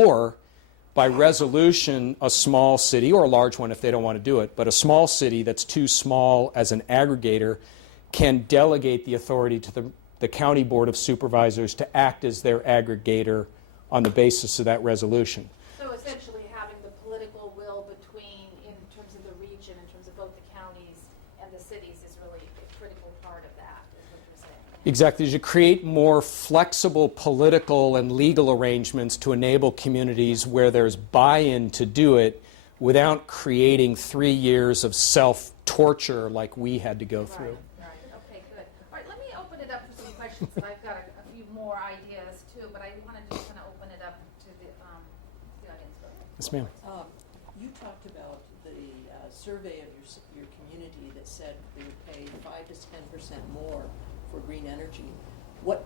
Or by resolution, a small city, or a large one if they don't want to do it, but a small city that's too small as an aggregator can delegate the authority to the County Board of Supervisors to act as their aggregator on the basis of that resolution. So essentially having the political will between, in terms of the region, in terms of both the counties and the cities is really a critical part of that, is what you're saying. Exactly. To create more flexible political and legal arrangements to enable communities where there's buy-in to do it without creating 3 years of self-torture like we had to go through. Right. Okay, good. All right, let me open it up for some questions. I've got a few more ideas too, but I want to just kind of open it up to the audience. Go ahead. Yes, ma'am. You talked about the survey of your community that said they would pay 5 to 10% more for green energy. What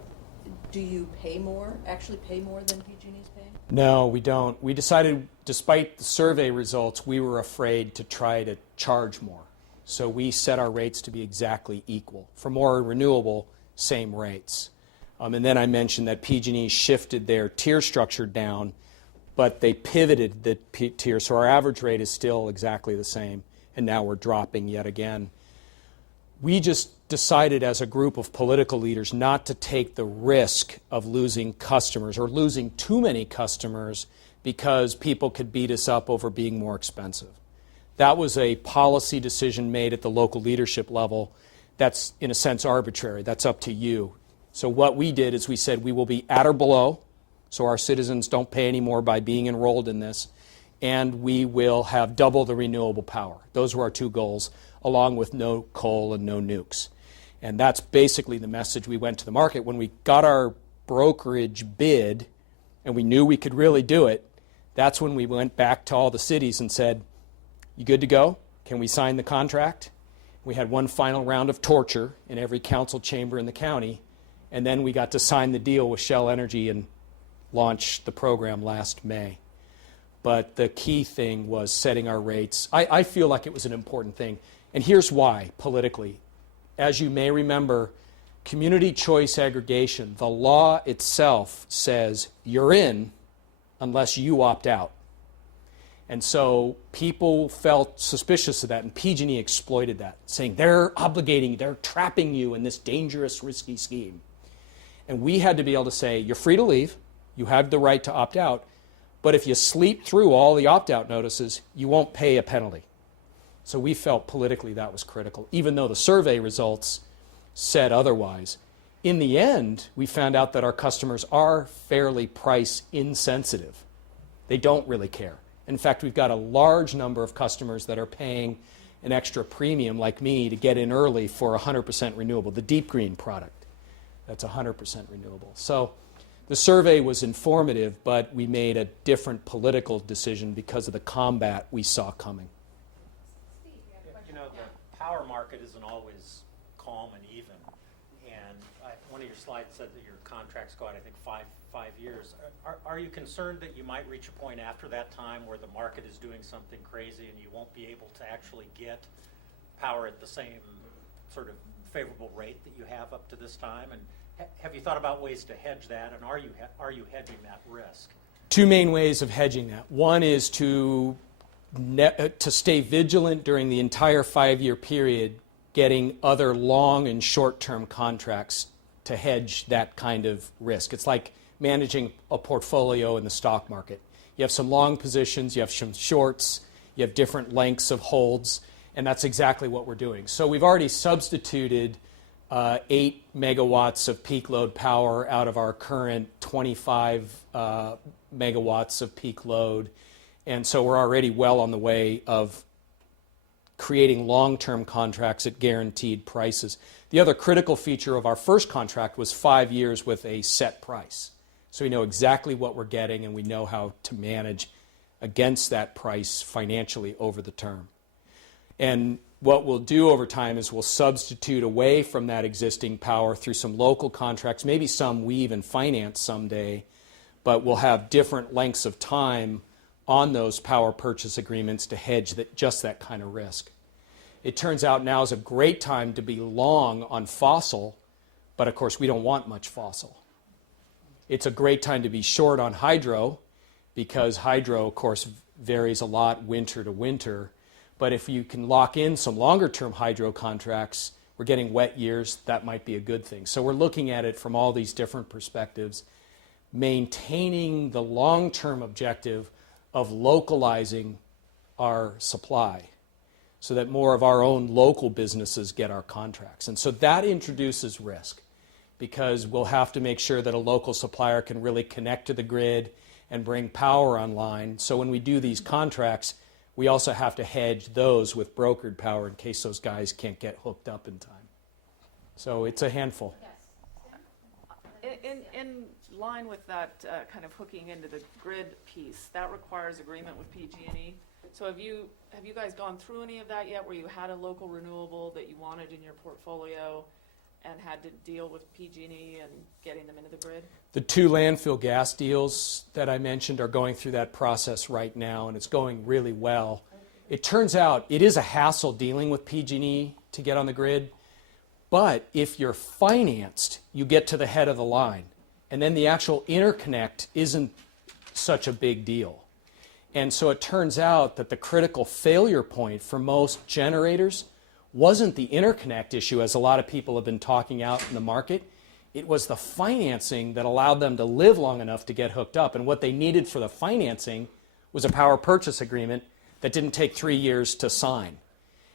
do you pay more? Actually, pay more than PG&E's paying? No, we don't. We decided, despite the survey results, we were afraid to try to charge more. So we set our rates to be exactly equal. For more renewable, same rates. And then I mentioned that PG&E shifted their tier structure down, but they pivoted the tier, so our average rate is still exactly the same, and now we're dropping yet again. We just decided as a group of political leaders not to take the risk of losing customers or losing too many customers because people could beat us up over being more expensive. That was a policy decision made at the local leadership level that's, in a sense, arbitrary. That's up to you. So what we did is we said we will be at or below, so our citizens don't pay any more by being enrolled in this, and we will have double the renewable power. Those were our two goals, along with no coal and no nukes. And that's basically the message we went to the market. When we got our brokerage bid and we knew we could really do it, that's when we went back to all the cities and said, you good to go? Can we sign the contract? We had one final round of torture in every council chamber in the county, and then we got to sign the deal with Shell Energy and launch the program last May. But the key thing was setting our rates. I feel like it was an important thing. And here's why, politically. As you may remember, community choice aggregation, the law itself says you're in unless you opt out. And so people felt suspicious of that, and PG&E exploited that, saying they're obligating, they're trapping you in this dangerous, risky scheme. And we had to be able to say, you're free to leave, you have the right to opt out, but if you sleep through all the opt-out notices, you won't pay a penalty. So we felt politically that was critical, even though the survey results said otherwise. In the end, we found out that our customers are fairly price insensitive. They don't really care. In fact, we've got a large number of customers that are paying an extra premium, like me, to get in early for 100% renewable, the deep green product. That's 100% renewable. So the survey was informative, but we made a different political decision because of the combat we saw coming. You know, the power market isn't always calm and even. And one of your slides said that your contracts go out, I think, five years. Are you concerned that you might reach a point after that time where the market is doing something crazy and you won't be able to actually get power at the same sort of favorable rate that you have up to this time? And have you thought about ways to hedge that, and are you hedging that risk? Two main ways of hedging that. One is to stay vigilant during the entire 5-year period, getting other long and short-term contracts to hedge that kind of risk. It's like managing a portfolio in the stock market. You have some long positions, you have some shorts, you have different lengths of holds, and that's exactly what we're doing. So we've already substituted 8 megawatts of peak load power out of our current 25 megawatts of peak load. And so we're already well on the way of creating long-term contracts at guaranteed prices. The other critical feature of our first contract was 5 years with a set price. So we know exactly what we're getting, and we know how to manage against that price financially over the term. And what we'll do over time is we'll substitute away from that existing power through some local contracts, maybe some we even finance someday, but we'll have different lengths of time on those power purchase agreements to hedge just that kind of risk. It turns out now is a great time to be long on fossil, but of course we don't want much fossil. It's a great time to be short on hydro, because hydro, of course, varies a lot winter to winter. But if you can lock in some longer-term hydro contracts, we're getting wet years, that might be a good thing. So we're looking at it from all these different perspectives, maintaining the long-term objective of localizing our supply so that more of our own local businesses get our contracts. And so that introduces risk, because we'll have to make sure that a local supplier can really connect to the grid and bring power online. So when we do these contracts, we also have to hedge those with brokered power in case those guys can't get hooked up in time. So it's a handful. In line with that kind of hooking into the grid piece, that requires agreement with PG&E. So have you guys gone through any of that yet, where you had a local renewable that you wanted in your portfolio and had to deal with PG&E and getting them into the grid? The 2 landfill gas deals that I mentioned are going through that process right now, and it's going really well. It turns out it is a hassle dealing with PG&E to get on the grid, but if you're financed, you get to the head of the line, and then the actual interconnect isn't such a big deal. And so it turns out that the critical failure point for most generators wasn't the interconnect issue, as a lot of people have been talking out in the market. It was the financing that allowed them to live long enough to get hooked up. And what they needed for the financing was a power purchase agreement that didn't take 3 years to sign.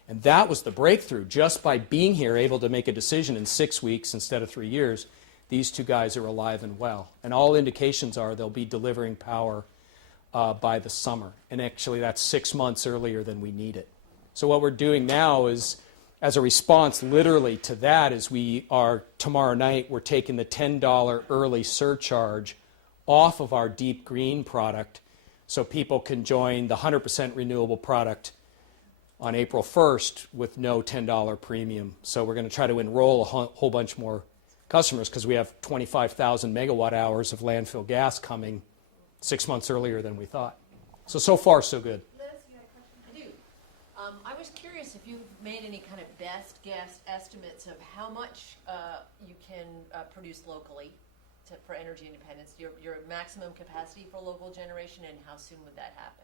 And that was the breakthrough. Just by being here, able to make a decision in 6 weeks instead of 3 years, these 2 guys are alive and well. And all indications are they'll be delivering power by the summer. And actually, that's 6 months earlier than we need it. So what we're doing now is, as a response literally to that, is we are, tomorrow night, we're taking the $10 early surcharge off of our deep green product so people can join the 100% renewable product on April 1st with no $10 premium. So we're going to try to enroll a whole bunch more customers, because we have 25,000 megawatt hours of landfill gas coming 6 months earlier than we thought. So far, so good. Liz, you had a question? I do. I was curious if you've made any kind of best guess estimates of how much you can produce locally for energy independence, your maximum capacity for local generation, and how soon would that happen?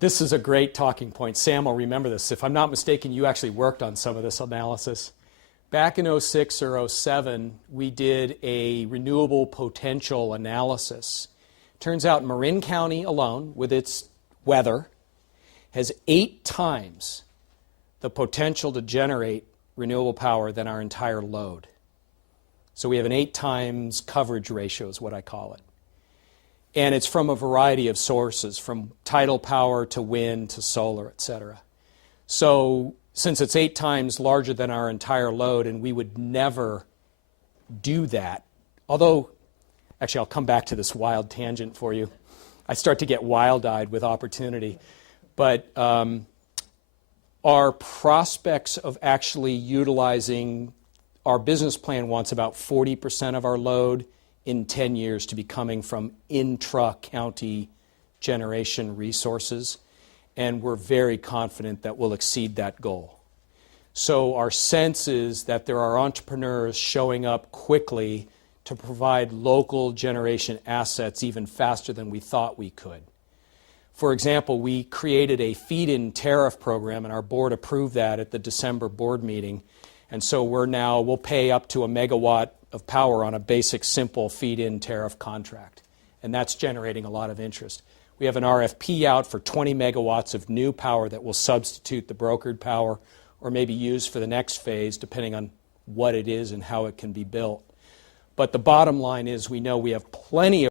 This is a great talking point. Sam will remember this. If I'm not mistaken, you actually worked on some of this analysis. Back in 06 or 07, we did a renewable potential analysis. Turns out Marin County alone, with its weather, has 8 times the potential to generate renewable power than our entire load. So we have an 8 times coverage ratio is what I call it. And it's from a variety of sources, from tidal power to wind to solar, et cetera. So since it's 8 times larger than our entire load, and we would never do that, although, actually I'll come back to this wild tangent for you. I start to get wild-eyed with opportunity. But our prospects of actually utilizing, our business plan wants about 40% of our load in 10 years to be coming from intra-county generation resources, and we're very confident that we'll exceed that goal. So our sense is that there are entrepreneurs showing up quickly to provide local generation assets even faster than we thought we could. For example, we created a feed-in tariff program, and our board approved that at the December board meeting. And so we'll pay up to a megawatt of power on a basic, simple feed-in tariff contract. And that's generating a lot of interest. We have an RFP out for 20 megawatts of new power that will substitute the brokered power, or maybe use for the next phase, depending on what it is and how it can be built. But the bottom line is we know we have plenty of